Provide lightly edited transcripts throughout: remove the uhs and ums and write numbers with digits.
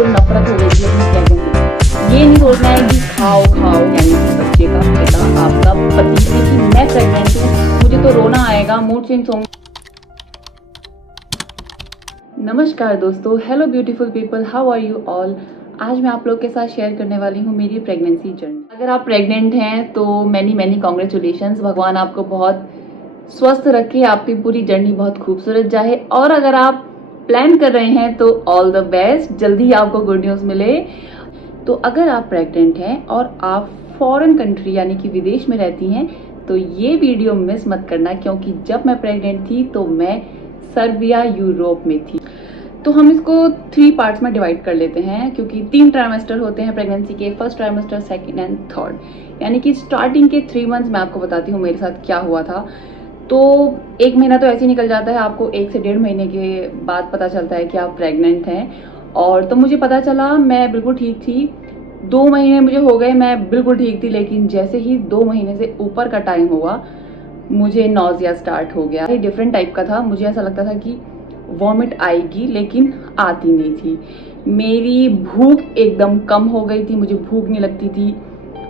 बिल्कुल नफरत हो गई थी अपनी प्रेगनेंसी। ये नहीं सोचना है कि खाओ खाओ, यानी कि बच्चे का पिता आपका पति है कि मैं प्रेग्नेंट हूँ, मुझे तो रोना आएगा, मूड स्विंग्स होंगे। नमस्कार दोस्तों, hello beautiful people, how are you all. आज मैं आप लोग के साथ शेयर करने वाली हूँ मेरी प्रेगनेंसी जर्नी। अगर आप प्रेग्नेंट हैं तो मैनी कॉन्ग्रेचुलेशंस। भगवान आपको बहुत स्वस्थ रखे, आपकी पूरी जर्नी बहुत खूबसूरत जाए। और अगर आप प्लान कर रहे हैं तो ऑल द बेस्ट, जल्दी आपको गुड न्यूज़ मिले। तो अगर आप प्रेग्नेंट हैं और आप फॉरेन कंट्री यानी कि विदेश में रहती हैं तो ये वीडियो मिस मत करना, क्योंकि जब मैं प्रेग्नेंट थी तो मैं सर्बिया यूरोप में थी। तो हम इसको 3 पार्ट्स में डिवाइड कर लेते हैं, क्योंकि 3 ट्राइमेस्टर होते हैं प्रेगनेंसी के, first trimester, second and third. यानी कि स्टार्टिंग के 3 मंथ्स मैं आपको बताती हूँ मेरे साथ क्या हुआ था। तो 1 महीना तो ऐसे ही निकल जाता है, आपको 1 से 1.5 महीने के बाद पता चलता है कि आप प्रेग्नेंट हैं। और तो मुझे पता चला, मैं बिल्कुल ठीक थी, 2 महीने मुझे हो गए, मैं बिल्कुल ठीक थी। लेकिन जैसे ही 2 महीने से ऊपर का टाइम हुआ, मुझे नॉजिया स्टार्ट हो गया। ये डिफरेंट टाइप का था, मुझे ऐसा लगता था कि वॉमिट आएगी लेकिन आती नहीं थी। मेरी भूख एकदम कम हो गई थी, मुझे भूख नहीं लगती थी,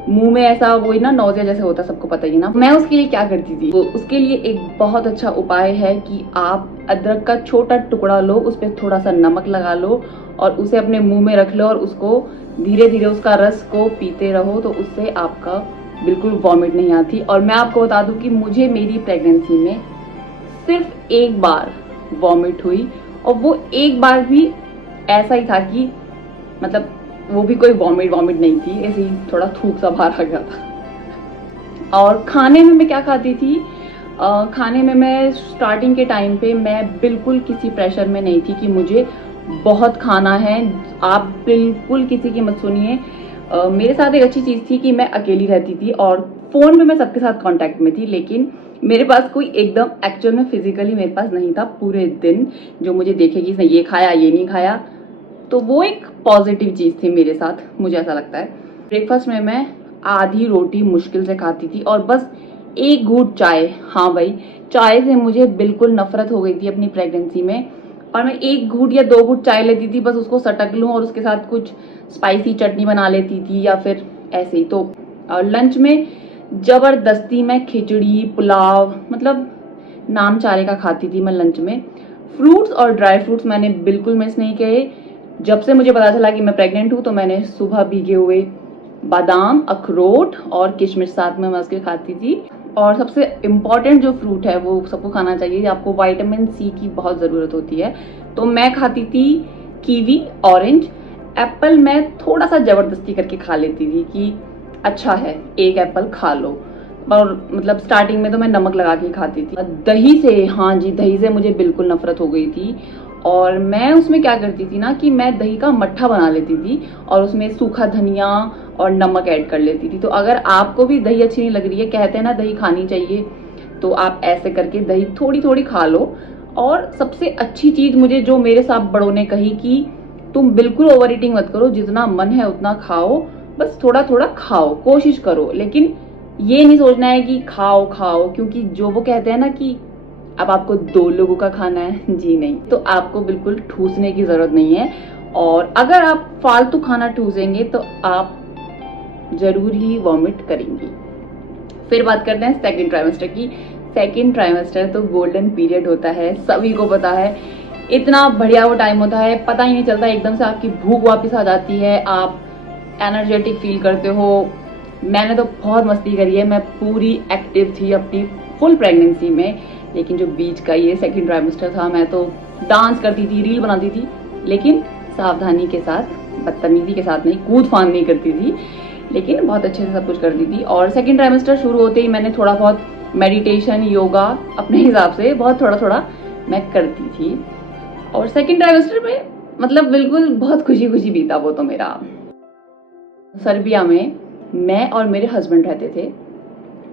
मुंह में ऐसा वही ना नौजिया जैसे होता, सबको पता ही ना। मैं उसके लिए क्या करती थी, तो उसके लिए एक बहुत अच्छा उपाय है कि आप अदरक का छोटा टुकड़ा लो, उस पर थोड़ा सा नमक लगा लो और उसे अपने मुंह में रख लो और उसको धीरे धीरे उसका रस को पीते रहो, तो उससे आपका बिल्कुल वॉमिट नहीं आती। और मैं आपको बता दूं कि मुझे मेरी प्रेगनेंसी में सिर्फ 1 बार वॉमिट हुई, और वो 1 बार भी ऐसा ही था कि मतलब वो भी कोई वॉमिट नहीं थी, ऐसे ही थोड़ा थूक सा बाहर आ गया था। और खाने में मैं क्या खाती थी, खाने में मैं स्टार्टिंग के टाइम पे मैं बिल्कुल किसी प्रेशर में नहीं थी कि मुझे बहुत खाना है। आप बिल्कुल किसी की मत सुनिए। मेरे साथ एक अच्छी चीज थी कि मैं अकेली रहती थी और फोन पे मैं सबके साथ कांटेक्ट में थी, लेकिन मेरे पास कोई एकदम एक्चुअल में फिजिकली मेरे पास नहीं था पूरे दिन जो मुझे देखे कि इसने ये खाया ये नहीं खाया। तो वो एक पॉजिटिव चीज थी मेरे साथ, मुझे ऐसा लगता है। ब्रेकफास्ट में मैं आधी रोटी मुश्किल से खाती थी और बस 1 घूंट चाय। हाँ भाई, चाय से मुझे बिल्कुल नफरत हो गई थी अपनी प्रेगनेंसी में, और मैं 1 घूंट या 2 घूंट चाय लेती थी, बस उसको सटक लूं और उसके साथ कुछ स्पाइसी चटनी बना लेती थी या फिर ऐसे ही। तो और लंच में जबरदस्ती मैं खिचड़ी पुलाव, मतलब नाम चारे का खाती थी मैं लंच में। फ्रूट्स और ड्राई फ्रूट्स मैंने बिल्कुल मिस नहीं किए। जब से मुझे पता चला कि मैं प्रेग्नेंट हूँ तो मैंने सुबह भीगे हुए बादाम, अखरोट और किशमिश साथ में मैं उसके खाती थी। और सबसे इम्पॉर्टेंट जो फ्रूट है वो सबको खाना चाहिए, आपको विटामिन सी की बहुत ज़रूरत होती है। तो मैं खाती थी कीवी, ऑरेंज, एप्पल मैं थोड़ा सा ज़बरदस्ती करके खा लेती थी कि अच्छा है 1 एप्पल खा लो। और मतलब स्टार्टिंग में तो मैं नमक लगा के खाती थी। दही से, हाँ जी, दही से मुझे बिल्कुल नफरत हो गई थी। और मैं उसमें क्या करती थी ना कि मैं दही का मट्ठा बना लेती थी और उसमें सूखा धनिया और नमक ऐड कर लेती थी। तो अगर आपको भी दही अच्छी नहीं लग रही है, कहते हैं ना दही खानी चाहिए, तो आप ऐसे करके दही थोड़ी थोड़ी खा लो। और सबसे अच्छी चीज मुझे जो मेरे साथ बड़ों ने कही कि तुम बिल्कुल ओवर ईटिंग मत करो, जितना मन है उतना खाओ, बस थोड़ा थोड़ा खाओ, कोशिश करो, लेकिन ये नहीं सोचना है कि खाओ खाओ, क्योंकि जो वो कहते हैं ना कि अब आपको 2 लोगों का खाना है, जी नहीं। तो आपको बिल्कुल ठूसने की जरूरत नहीं है, और अगर आप फालतू खाना ठूसेंगे तो आप जरूर ही वॉमिट करेंगी। फिर बात करते हैं सेकेंड ट्राइमेस्टर की। सेकेंड ट्राइमेस्टर तो गोल्डन पीरियड होता है, सभी को पता है। इतना बढ़िया वो टाइम होता है, पता ही नहीं चलता, एकदम से आपकी भूख वापस आ जाती है, आप एनर्जेटिक फील करते हो। मैंने तो बहुत मस्ती करी है, मैं पूरी एक्टिव थी अपनी फुल प्रेगनेंसी में। लेकिन जो बीच का ये सेकंड ट्राइमेस्टर था, मैं तो डांस करती थी, रील बनाती थी, लेकिन सावधानी के साथ, बदतमीजी के साथ नहीं, कूद फान नहीं करती थी, लेकिन बहुत अच्छे से सब कुछ करती थी। और सेकंड ट्राइमेस्टर शुरू होते ही मैंने थोड़ा बहुत मेडिटेशन, योगा अपने हिसाब से बहुत थोड़ा थोड़ा मैं करती थी। और सेकंड ट्राइमेस्टर में मतलब बिल्कुल बहुत खुशी खुशी बीता वो तो मेरा। सर्बिया में मैं और मेरे हस्बैंड रहते थे।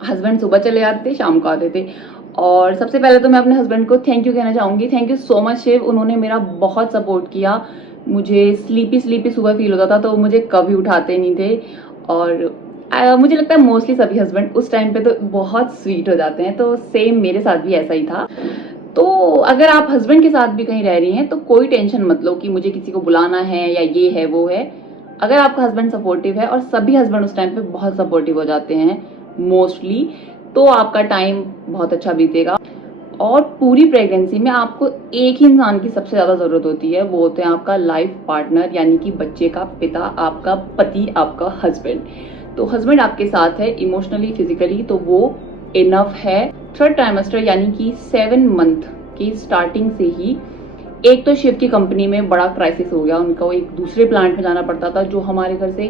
हस्बैंड सुबह चले जाते थे, शाम को आते थे। और सबसे पहले तो मैं अपने हस्बैंड को थैंक यू कहना चाहूँगी। Thank you so much Shiv, उन्होंने मेरा बहुत सपोर्ट किया। मुझे स्लीपी सुबह फील होता था तो मुझे कभी उठाते नहीं थे। और मुझे लगता है मोस्टली सभी हस्बैंड उस टाइम पे तो बहुत स्वीट हो जाते हैं, तो सेम मेरे साथ भी ऐसा ही था। तो अगर आप हस्बैंड के साथ भी कहीं रह रही हैं तो कोई टेंशन मत लो कि मुझे किसी को बुलाना है या ये है वो है। अगर आपका हस्बैंड सपोर्टिव है, और सभी हस्बैंड उस टाइम पे बहुत सपोर्टिव हो जाते हैं मोस्टली, तो आपका टाइम बहुत अच्छा बीतेगा। और पूरी प्रेगनेंसी में आपको एक ही इंसान की सबसे ज़्यादा ज़रूरत होती है, वो होते हैं आपका लाइफ पार्टनर, यानी कि बच्चे का पिता, आपका पति, आपका हस्बैंड। तो हस्बैंड आपके साथ है इमोशनली, फिजिकली, तो वो इनफ है। थर्ड ट्राइमेस्टर यानी कि 7 मंथ की स्टार्टिंग से ही एक तो शिव की कंपनी में बड़ा क्राइसिस हो गया, उनको एक दूसरे प्लांट में जाना पड़ता था जो हमारे घर से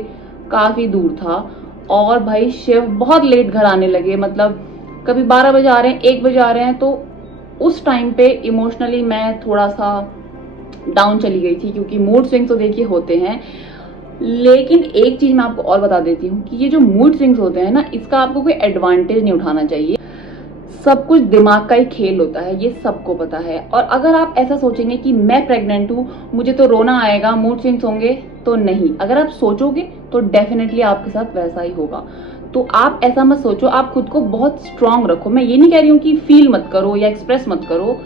काफ़ी दूर था। और भाई शिव बहुत लेट घर आने लगे, मतलब कभी 12 बजे आ रहे हैं, 1 बजे आ रहे हैं। तो उस टाइम पे इमोशनली मैं थोड़ा सा डाउन चली गई थी, क्योंकि मूड स्विंग्स तो देखिए होते हैं। लेकिन एक चीज मैं आपको और बता देती हूँ कि ये जो मूड स्विंग्स होते हैं ना, इसका आपको कोई एडवांटेज नहीं उठाना चाहिए। सब कुछ दिमाग का ही खेल होता है, ये सबको पता है। और अगर आप ऐसा सोचेंगे कि मैं प्रेग्नेंट हूँ, मुझे तो रोना आएगा, मूड स्विंग्स होंगे, तो नहीं। अगर आप सोचोगे तो डेफिनेटली आपके साथ वैसा ही होगा। तो आप ऐसा मत सोचो, आप खुद को बहुत स्ट्रांग रखो। मैं ये नहीं कह रही हूँ कि फील मत करो या एक्सप्रेस मत करो,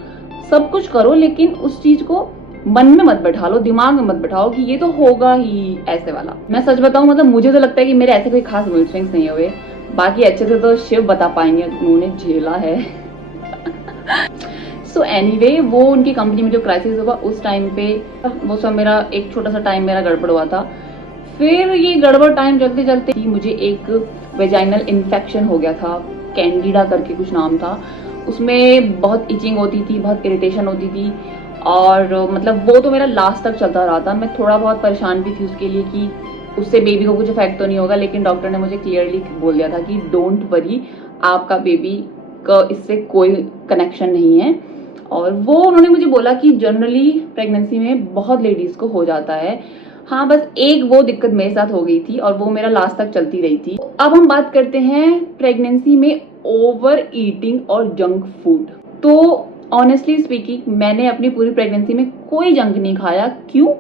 सब कुछ करो, लेकिन उस चीज को मन में मत बैठा लो, दिमाग में मत बैठाओ कि ये तो होगा ही, ऐसे वाला। मैं सच बताऊं, मतलब मुझे तो लगता है कि मेरे ऐसे कोई खास मूड स्विंग्स नहीं हुए। बाकी अच्छे से तो शिव बता पाएंगे, उन्होंने झेला है। सो एनीवे, वो उनकी कंपनी में जो क्राइसिस हुआ उस टाइम पे, वो सब मेरा एक छोटा सा टाइम मेरा गड़बड़ हुआ था। फिर ये गड़बड़ टाइम चलते चलते ही मुझे एक वेजाइनल इन्फेक्शन हो गया था, कैंडिडा करके कुछ नाम था। उसमें बहुत इचिंग होती थी, बहुत इरिटेशन होती थी, और मतलब वो तो मेरा लास्ट तक चलता रहा था। मैं थोड़ा बहुत परेशान भी थी उसके लिए कि उससे बेबी को कुछ इफेक्ट तो नहीं होगा, लेकिन डॉक्टर ने मुझे क्लियरली बोल दिया था कि डोंट वरी, आपका बेबी का इससे कोई कनेक्शन नहीं है। और वो उन्होंने मुझे बोला कि जनरली प्रेगनेंसी में बहुत लेडीज को हो जाता है। हाँ, बस एक वो दिक्कत मेरे साथ हो गई थी, और वो मेरा लास्ट तक चलती रही थी। अब हम बात करते हैं प्रेगनेंसी में ओवर ईटिंग और जंक फूड। तो ऑनेस्टली स्पीकिंग, मैंने अपनी पूरी प्रेगनेंसी में कोई जंक नहीं खाया। क्यों?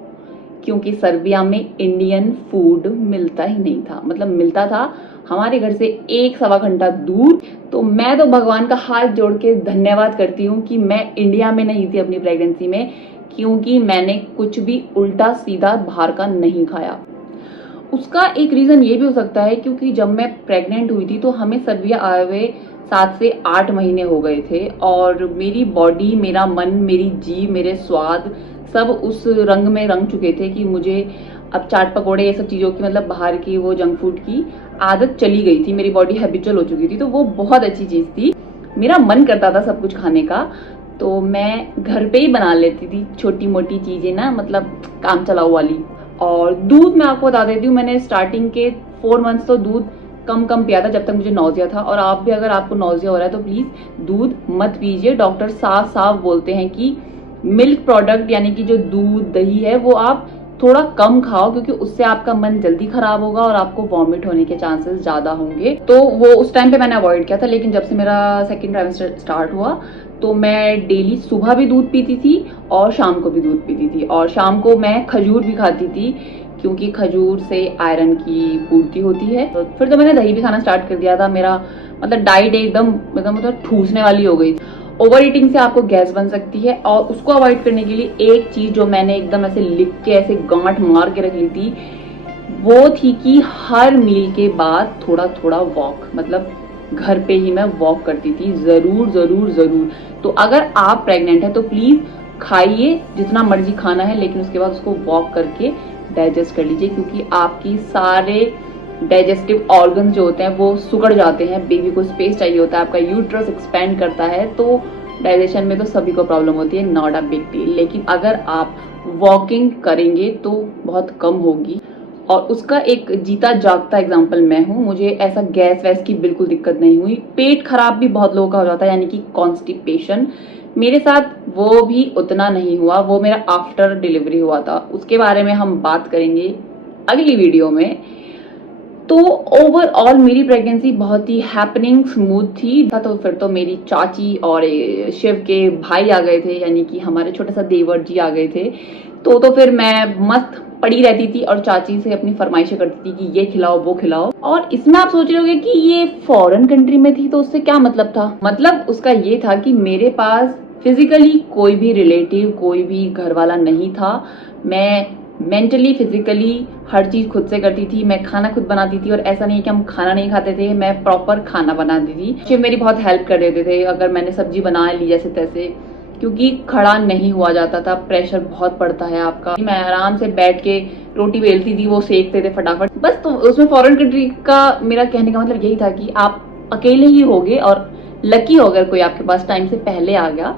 क्योंकि सर्बिया में इंडियन फूड मिलता ही नहीं था। मतलब मिलता था हमारे घर से 1-1.25 घंटा दूर। तो मैं तो भगवान का हाथ जोड़ के धन्यवाद करती हूँ कि मैं इंडिया में नहीं थी अपनी प्रेगनेंसी में, क्योंकि मैंने कुछ भी उल्टा सीधा बाहर का नहीं खाया। उसका एक रीजन ये भी हो सकता है क्योंकि जब मैं प्रेग्नेंट हुई थी तो हमें सर्बिया आए हुए 7 से 8 महीने हो गए थे, और मेरी बॉडी, मेरा मन, मेरी जीभ, मेरे स्वाद सब उस रंग में रंग चुके थे कि मुझे अब चाट पकौड़े ये सब चीज़ों की, मतलब बाहर की वो जंक फूड की आदत चली गई थी। मेरी बॉडी हैबिचुअल हो चुकी थी, तो वो बहुत अच्छी चीज़ थी। मेरा मन करता था सब कुछ खाने का, तो मैं घर पे ही बना लेती थी छोटी मोटी चीज़ें ना, मतलब काम चलाऊ वाली। और दूध मैं आपको बता देती हूँ, मैंने स्टार्टिंग के 4 मंथ्स तो दूध कम कम पिया था जब तक मुझे नौजिया था। और आप भी, अगर आपको नौजिया हो रहा है तो प्लीज दूध मत पीजिए। डॉक्टर साफ साफ बोलते हैं कि मिल्क प्रोडक्ट यानी कि जो दूध दही है वो आप थोड़ा कम खाओ, क्योंकि उससे आपका मन जल्दी खराब होगा और आपको वॉमिट होने के चांसेस ज्यादा होंगे। तो वो उस टाइम पे मैंने अवॉइड किया था। लेकिन जब से मेरा सेकेंड ट्राइमेस्टर स्टार्ट हुआ तो मैं डेली सुबह भी दूध पीती थी और शाम को भी दूध पीती थी। और शाम को मैं खजूर भी खाती थी, क्योंकि खजूर से आयरन की पूर्ति होती है। तो फिर तो मैंने दही भी खाना स्टार्ट कर दिया था। मेरा मतलब डाइट एकदम मतलब ठूसने वाली हो गई। ओवर ईटिंग से आपको गैस बन सकती है, और उसको अवॉइड करने के लिए एक चीज जो मैंने एकदम ऐसे लिख के ऐसे गांठ मार के रख ली थी, वो थी कि हर मील के बाद थोड़ा थोड़ा वॉक, मतलब घर पे ही मैं वॉक करती थी, जरूर जरूर जरूर। तो अगर आप प्रेग्नेंट है तो प्लीज खाइए जितना मर्जी खाना है, लेकिन उसके बाद उसको वॉक करके डाइजेस्ट कर लीजिए, क्योंकि आपकी सारे डाइजेस्टिव ऑर्गन जो होते हैं वो सुकड़ जाते हैं। बेबी को स्पेस चाहिए होता है, आपका यूट्रस एक्सपेंड करता है, तो डाइजेशन में तो सभी को प्रॉब्लम होती है, नॉट अ बिग डील। लेकिन अगर आप वॉकिंग करेंगे तो बहुत कम होगी। और उसका एक जीता जागता एग्जाम्पल मैं हूँ। मुझे ऐसा गैस वैस की बिल्कुल दिक्कत नहीं हुई। पेट खराब भी बहुत लोगों का हो जाता है, यानी कि कॉन्स्टिपेशन, मेरे साथ वो भी उतना नहीं हुआ। वो मेरा आफ्टर डिलीवरी हुआ था, उसके बारे में हम बात करेंगे अगली वीडियो में। तो ओवरऑल मेरी प्रेगनेंसी बहुत ही हैपनिंग स्मूथ थी। तो फिर तो मेरी चाची और शिव के भाई आ गए थे, यानी कि हमारे छोटे सा देवर जी आ गए थे। तो फिर मैं मस्त पड़ी रहती थी और चाची से अपनी फरमाइशें करती थी कि ये खिलाओ वो खिलाओ। और इसमें आप सोच रहे होंगे कि ये फॉरेन कंट्री में थी तो उससे क्या मतलब था। मतलब उसका ये था कि मेरे पास फिजिकली कोई भी रिलेटिव, कोई भी घर वाला नहीं था। मैं मेंटली, फिजिकली हर चीज़ खुद से करती थी। मैं खाना खुद बनाती थी, और ऐसा नहीं है कि हम खाना नहीं खाते थे, मैं प्रॉपर खाना बनाती थी। शिव मेरी बहुत हेल्प कर देते थे अगर मैंने सब्जी बना ली जैसे तैसे, क्योंकि खड़ा नहीं हुआ जाता था, प्रेशर बहुत पड़ता है आपका। मैं आराम से बैठ के रोटी बेलती थी, वो सेकते थे फटाफट। बस तो उसमें फॉरेन कंट्री का मेरा कहने का मतलब यही था कि आप अकेले ही होगे, और लकी हो अगर कोई आपके पास टाइम से पहले आ गया।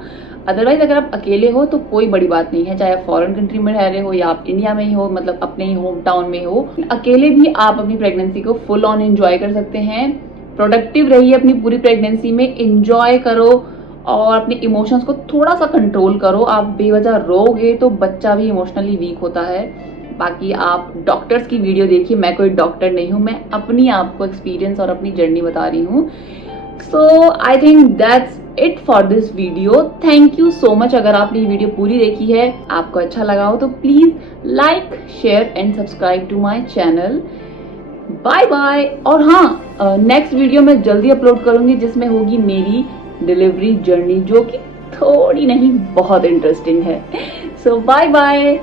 अदरवाइज अगर आप अकेले हो तो कोई बड़ी बात नहीं है, चाहे आप फॉरेन कंट्री में रह रहे हो या आप इंडिया में ही हो, मतलब अपने ही होम टाउन में हो, अकेले भी आप अपनी प्रेगनेंसी को फुल ऑन एंजॉय कर सकते हैं। प्रोडक्टिव रहिए अपनी पूरी प्रेगनेंसी में, एंजॉय करो और अपने इमोशंस को थोड़ा सा कंट्रोल करो। आप बेवजह रोगे तो बच्चा भी इमोशनली वीक होता है। बाकी आप डॉक्टर्स की वीडियो देखिए, मैं कोई डॉक्टर नहीं हूँ, मैं अपनी आपको एक्सपीरियंस और अपनी जर्नी बता रही हूँ। So I think that's it for this video. Thank you so much. अगर आपने ये वीडियो पूरी देखी है, आपको अच्छा लगा हो तो please like, share and subscribe to my channel. Bye bye. और हाँ, नेक्स्ट वीडियो मैं जल्दी अपलोड करूंगी जिसमें होगी मेरी डिलीवरी जर्नी, जो कि थोड़ी नहीं बहुत इंटरेस्टिंग है। सो बाय बाय।